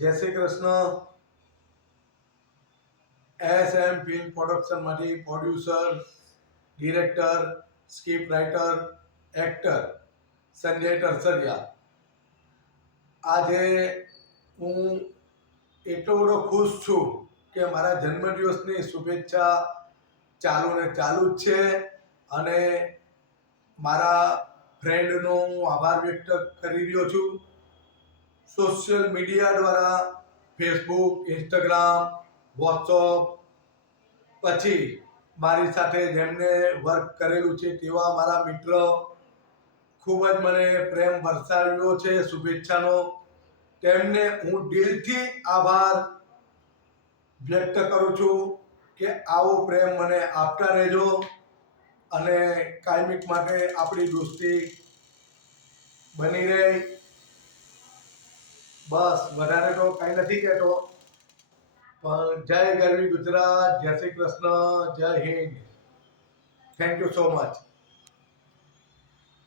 જય Shri Krishna. SM film પ્રોડક્શનમાંથી producer, director, script writer, actor Sanjay Tarsariya. આજે હું એટલો બધો ખુશ છું કે મારા જન્મદિવસની શુભેચ્છા ચાલુ ને ચાલુ જ છે અને મારા ફ્રેન્ડનો હું આભાર વ્યક્ત કરી રહ્યો છું. સોશિયલ મીડિયા દ્વારા ફેસબુક, ઇન્સ્ટાગ્રામ, વોટ્સઅપ, પછી મારી સાથે જેમને વર્ક કરેલું છે તેવા મારા મિત્ર ખૂબ જ મને પ્રેમ વરસાવ્યો છે શુભેચ્છાનો. તેમને હું દિલથી આભાર વ્યક્ત કરું છું કે આવો પ્રેમ મને આપતા રહેજો અને કાયમિક માટે આપણી દોસ્તી બની રહે. બસ વધારે તો કાંઈ નથી કહેતો, પણ જય ગરવી ગુજરાત, જય શ્રી કૃષ્ણ, જય Hind. Thank you so much.